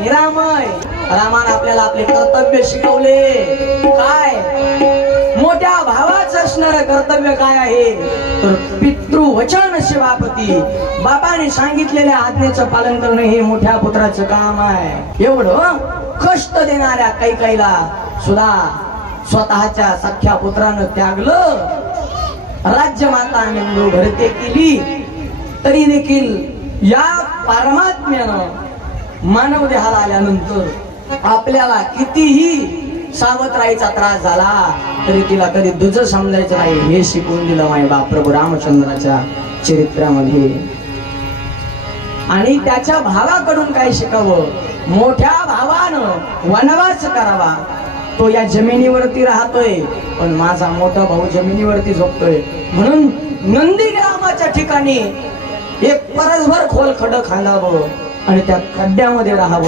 निरामय. रामाने आपल्याला आपले कर्तव्य शिकवले. काय मोठ्या भावाचं असणारं कर्तव्य काय आहे तर पितृवचन सेवापती. बापाने सांगितलेल्या आज्ञेचं पालन करणं हे मोठ्या पुत्राचं काम आहे. एवढं कष्ट देणाऱ्या कैकेयीला सुद्धा स्वतःच्या सख्या पुत्रानं त्यागलं. राज्यमाता नंदू भरते केली तरी देखील या परमात्म्यानं मानव देहाला आल्यानंतर आपल्याला कितीही सावध राहायचा त्रास झाला तरी तिला कधी दुज समजायचं नाही हे शिकवून दिलं माय बाप प्रभू रामचंद्राच्या चरित्रामध्ये. आणि त्याच्या भावाकडून काय शिकावं. मोठ्या भावानं वनवास करावा. तो या जमिनीवरती राहतोय पण माझा मोठा भाऊ जमिनीवरती झोपतोय म्हणून नंदीग्रामाच्या ठिकाणी एक परसभर खोल खड्डं खांदावं आणि त्या खड्ड्यामध्ये राहावं.